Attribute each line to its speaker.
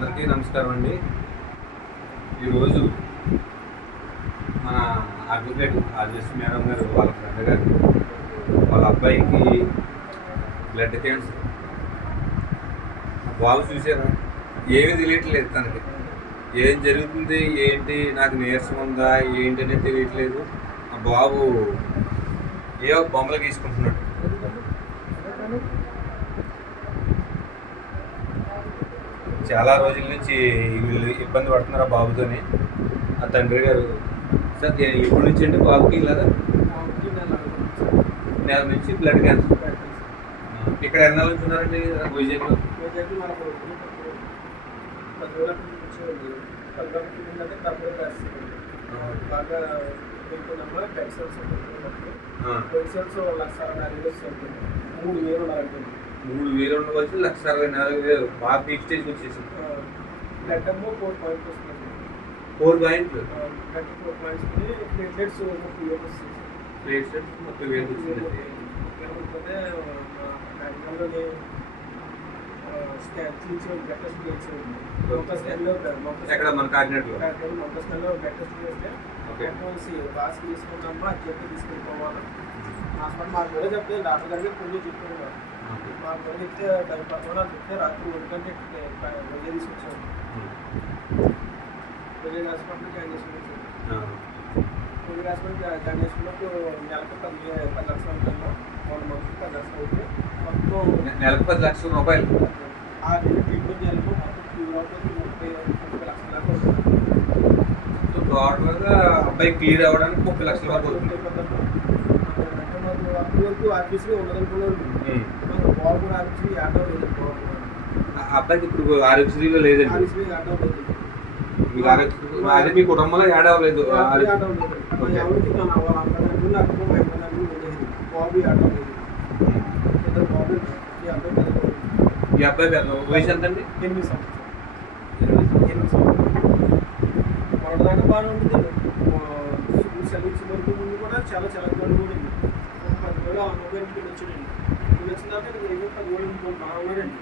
Speaker 1: అందరికీ నమస్కారం అండి. ఈరోజు మన అడ్వకేట్ ఆర్జెస్ మేడం గారు వాళ్ళ ఫ్రెండ్ గారు వాళ్ళ అబ్బాయికి బ్లడ్ క్యాన్సర్. బాబు చూసారా? ఏమీ తెలియట్లేదు తనకి. ఏం జరుగుతుంది? ఏంటి? నాకు నీరసం ఉందా? ఏంటి అనేది తెలియట్లేదు. ఆ బాబు ఏవో బొమ్మలు గీసుకుంటున్నాడు. చాలా రోజుల నుంచి వీళ్ళు ఇబ్బంది పడుతున్నారు ఆ బాబుతోని? ఆ తండ్రి గారు. సార్ ఎప్పటి నుంచి అండి బాబుకి ఇలాగా నెల నుంచి బ్లడ్ క్యాన్సర్ ఇక్కడ ఎన్నాళ్ళ నుంచి ఉన్నారండి వైజాగ్లో ఆ,
Speaker 2: మూడు వేలు ఉన్నారంటే
Speaker 1: మూడు వేలు ఉండవలసి లక్ష అరవై నాలుగు వేలు బాగా పీక్ స్టేజ్ వచ్చేసింది
Speaker 2: బ్లడ్ ఏమో ఫోర్ పాయింట్స్ వస్తుంది
Speaker 1: ఫోర్ పాయింట్లు
Speaker 2: బ్లడ్ ఫోర్ పాయింట్స్ ఉంది ప్లేట్లెట్స్ ముప్పై వేలు వస్తుంది
Speaker 1: ప్లేట్లెట్స్ ముప్పై వేలు వచ్చిందండి
Speaker 2: లేకపోతే మెడికల్లోని స్కాన్ తీసి బ్లడ్ టెస్ట్ చేసి మొక్క స్కాన్లో
Speaker 1: ఎక్కడ మన కాకినాడలో
Speaker 2: మొక్క స్కాన్లో బ్లడ్ టెస్ట్ చేస్తే
Speaker 1: ఓకే
Speaker 2: ఎటువంటి బాస్ తీసుకున్నామా అది చెప్పి తీసుకెళ్ళిపోవాలి హాస్పిటల్ మాకు కూడా చెప్తే డాక్టర్ గారికి ఫోన్ చెప్పారు మాకు చెప్తే డబ్బు చెప్తే రాత్రి ఒంటి వెళ్ళి తీసుకొచ్చాము వెళ్ళి హాస్పిటల్ జాయిన్ చేసుకుని వెళ్ళి హాస్పిటల్ జాయిన్ చేసుకున్నప్పుడు నెలకు పది పది లక్షలు ఉంటాము వన్ మంత్ పది లక్షలు అయితే మొత్తం
Speaker 1: నెలకు పది లక్షల రూపాయలు
Speaker 2: ఆ ట్రీట్మెంట్ మొత్తం క్యూర్ అవుతుంది ముప్పై ముప్పై లక్షల దాకా
Speaker 1: టోటల్గా అబ్బాయి క్లియర్ అవ్వడానికి ముప్పై hmm. లక్షల వరకు అవుతుంది
Speaker 2: వరకు ఆర్టీసీ ఉన్నదనుకున్నాను
Speaker 1: అబ్బాయికి ఇప్పుడు ఆరోగ్యశ్రీలో లేదండి. మీకు ఆరోగ్య అదే మీ కుటుంబంలో యాడ్ అవ్వలేదు
Speaker 2: ఈ అబ్బాయి
Speaker 1: వయసు ఎంత అండి
Speaker 2: ఎనిమిది సంవత్సరాలు. ఎనిమిది సంవత్సరాలు. మొదటిదాకా బాగానే ఉంటుంది స్కూల్ సెలవు వరకు ముందు కూడా చాలా చాలా ఇబ్బంది కూడా ఉంది ఒక పది వచ్చాడండి వచ్చిన తర్వాత ఇక్కడ ఏదో పది రోజులు ఇంకో బాగా ఉన్నాడండి